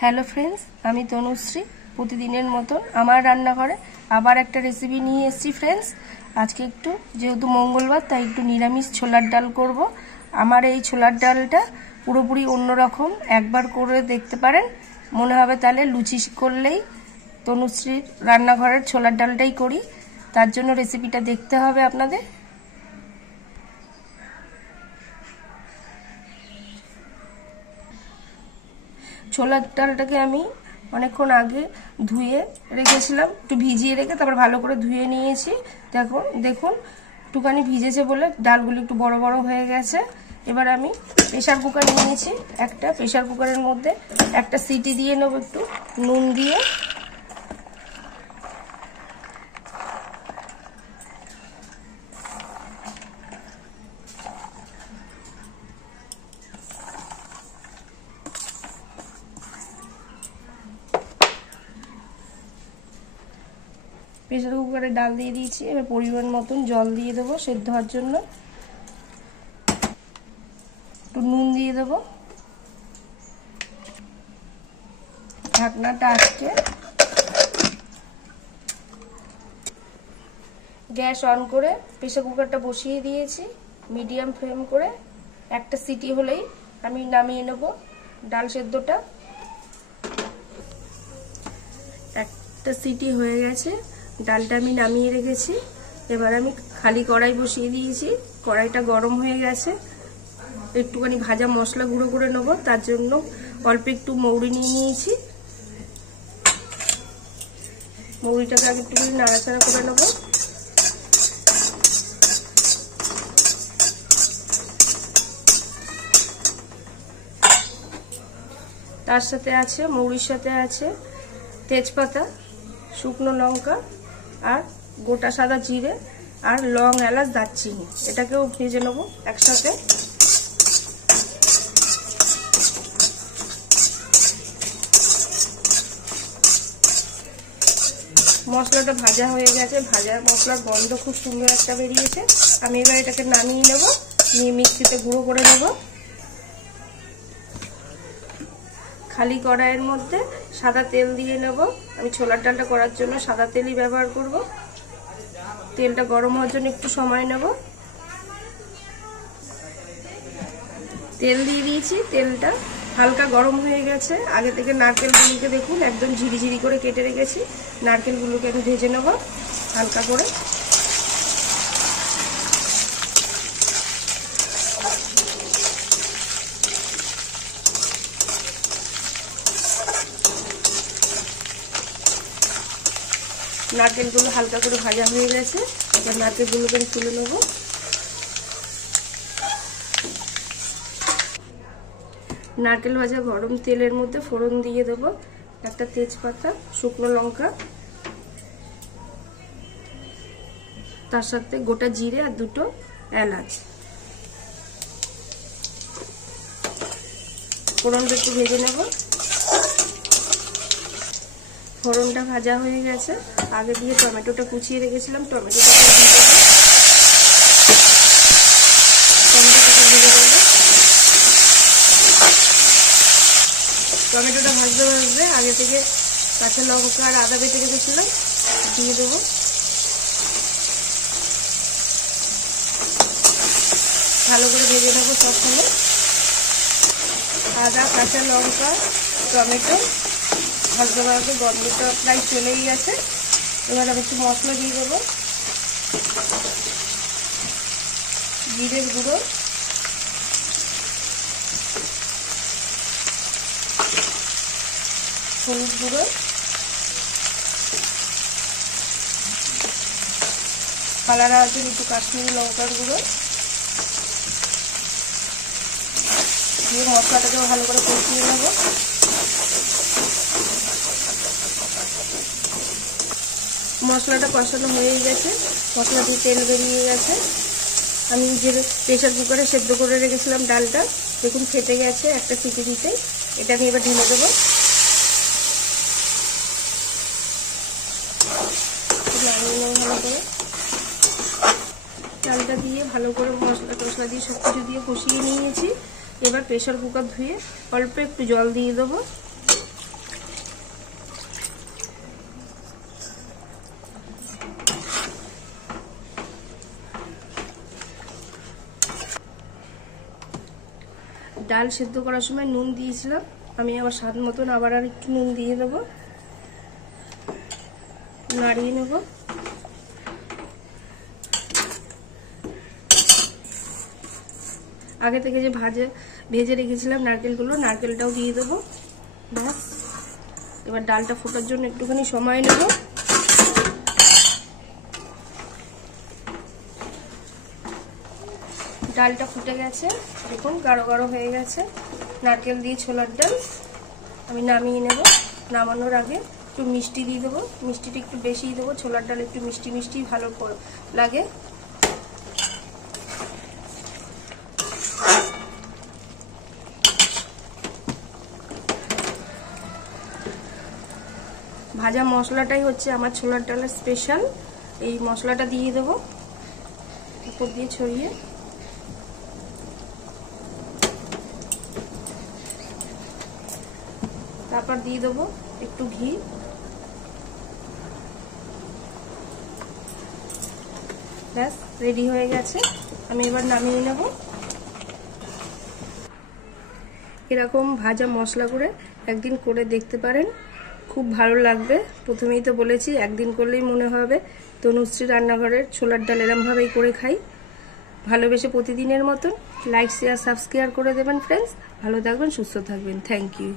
Hello friends, আমি তনুশ্রী। প্রতিদিনের মতন আমার রান্নাঘরে আবার একটা রেসিপি নিয়ে এসেছি ফ্রেন্ডস। আজকে একটু যেহেতু মঙ্গলবার, তাই একটু নিরামিষ ছোলার ডাল করব। আমার এই ছোলার ডালটা পুরোপুরি অন্যরকম, একবার করে দেখতে পারেন, মনে হবে তাহলে লুচি করলেই তনুশ্রীর রান্নাঘরের ছোলার ডালটাই করি। তার জন্য রেসিপিটা দেখতে হবে আপনাদের। ছোলার ডালটাকে আমি অনেকক্ষণ আগে ধুয়ে রেখেছিলাম, একটু ভিজিয়ে রেখে তারপর ভালো করে ধুয়ে নিয়েছি। দেখুন একটুখানি ভিজেছে বলে ডালগুলো একটু বড় বড় হয়ে গেছে। এবার আমি প্রেসার কুকার নিয়েছি একটা। প্রেসার কুকারের মধ্যে একটা সিটি দিয়ে নেব একটু নুন দিয়ে। প্রেসার কুকারে ডাল দিয়ে দিয়েছি। এবার পরিমাণ মতন জল দিয়ে দেবো সেদ্ধ হওয়ার জন্য। একটু নুন দিয়ে দেবো। ঢাকনাটা আটকে গ্যাস অন করে প্রেসার কুকারটা বসিয়ে দিয়েছি মিডিয়াম ফ্লেম করে। একটা সিটি হলেই আমি নামিয়ে নেব ডাল সেদ্ধটা। একটা সিটি হয়ে গেছে, ডালটা আমি নামিয়ে রেখেছি। এবার আমি খালি কড়াই বসিয়ে দিয়েছি। কড়াইটা গরম হয়ে গেছে। একটুখানি ভাজা মশলা গুঁড়ো করে নেবো, তার জন্য অল্প একটু মৌরি নিয়ে নিয়েছি। মৌরিটাকে আগে একটুখানি নাড়াচাড়া করে নেবো। তার সাথে আছে, মৌরির সাথে আছে তেজপাতা, শুকনো লঙ্কা আর গোটা সাদা জিরে আর লং, এলাচ, দারচিনি। এটাকেও ভেজে নেবো একসাথে। মশলাটা ভাজা হয়ে গেছে, ভাজা মশলার গন্ধ খুব সুন্দর একটা বেরিয়েছে। আমি এবার এটাকে নামিয়ে নেব, নিয়ে মিক্সিতে গুঁড়ো করে নেব। খালি কড়াইয়ের মধ্যে সাদা তেল দিয়ে নেব। আমি ছোলার ডালটা করার জন্য সাদা তেলই ব্যবহার করব। তেলটা গরম হওয়ার জন্য একটু সময় নেব। তেল দিয়ে দিয়েছি, তেলটা হালকা গরম হয়ে গেছে। আগে থেকে নারকেলগুলোকে দেখুন একদম ঝিরিঝিরি করে কেটে রেখেছি। নারকেলগুলোকে আমি ভেজে নেব হালকা করে। নারকেলগুলো হালকা করে ভাজা হয়ে গেছে। এবার নারকেলগুলোকে তুলে নেব। নারকেল ভাজা গরম তেলের মধ্যে ফোড়ন দিয়ে দেব একটা তেজপাতা, শুকনো লঙ্কা, তার সাথে গোটা জিরে আর দুটো এলাচ। ফোড়নটা একটু ভেজে নেব। ফোড়নটা ভাজা হয়ে গেছে। আগে দিয়ে টমেটোটা কুচিয়ে রেখেছিলাম, টমেটোটা দিয়ে দেবো। টমেটোটা ভাজতে ভাজতে আগে থেকে কাঁচা লঙ্কা আর আদা বেটে রেখেছিলাম, দিয়ে দেবো। ভালো করে ভেজে নেবো সবসময়। আদা, কাঁচা লঙ্কা, টমেটো ভাজতে ভাজতে গন্ধটা প্রায় চলেই গেছে। এবার আমি একটু মশলা দিয়ে দেবো। জিরের গুঁড়ো, হলুদ গুঁড়ো, কালার আছে একটু কাশ্মীরি লঙ্কার গুঁড়ো দিয়ে মশলাটাকে ভালো করে কষিয়ে নেব। মশলাটা কষানো হয়ে গেছে, মশলা দিয়ে তেল বেরিয়ে গেছে। আমি যে প্রেসার কুকারে সেদ্ধ করে রেখেছিলাম ডালটা, দেখুন ফেটে গেছে একটা সিটি দিতে। এটা আমি এবার ঢেলে দেবো। ভালো করে ডালটা দিয়ে ভালো করে মশলা টশলা দিয়ে সব কিছু দিয়ে কষিয়ে নিয়েছি। এবার প্রেসার কুকার ধুয়ে অল্প একটু জল দিয়ে দেবো। ডাল সেদ্ধ করার সময় নুন দিয়েছিলাম, আমি আবার স্বাদ মতন আবার আর একটু নুন দিয়ে দেবো, নাড়িয়ে নেব। আগে থেকে যে ভেজে রেখেছিলাম নারকেলগুলো, নারকেলটাও দিয়ে দেবো। ব্যাস, এবার ডালটা ফোটার জন্য একটুখানি সময় নেব। ডালটা ফুটে গেছে, দেখুন গাঢ় গাঢ় হয়ে গেছে নারকেল দিয়ে ছোলার ডাল। আমি নামিয়ে নেব। নামানোর আগে একটু মিষ্টি দিয়ে দেবো, মিষ্টিটা একটু বেশিই দেবো, ছোলার ডাল একটু মিষ্টি মিষ্টি ভালো লাগে। ভাজা মশলাটাই হচ্ছে আমার ছোলার ডালের স্পেশাল। এই মশলাটা দিয়ে দেবো উপর দিয়ে ছড়িয়ে। তারপর দিয়ে দেবো একটু ঘি। ব্যাস রেডি হয়ে গেছে, আমি এবার নামিয়ে নেব। এরকম ভাজা মশলা করে একদিন করে দেখতে পারেন, খুব ভালো লাগবে। প্রথমেই তো বলেছি একদিন করলেই মনে হবে তনুশ্রী রান্নাঘরের ছোলার ডাল এরমভাবেই করে খাই। ভালোবেসে প্রতিদিনের মতন লাইক শেয়ার সাবস্ক্রাইব করে দেবেন ফ্রেন্ডস। ভালো থাকবেন, সুস্থ থাকবেন। Thank you.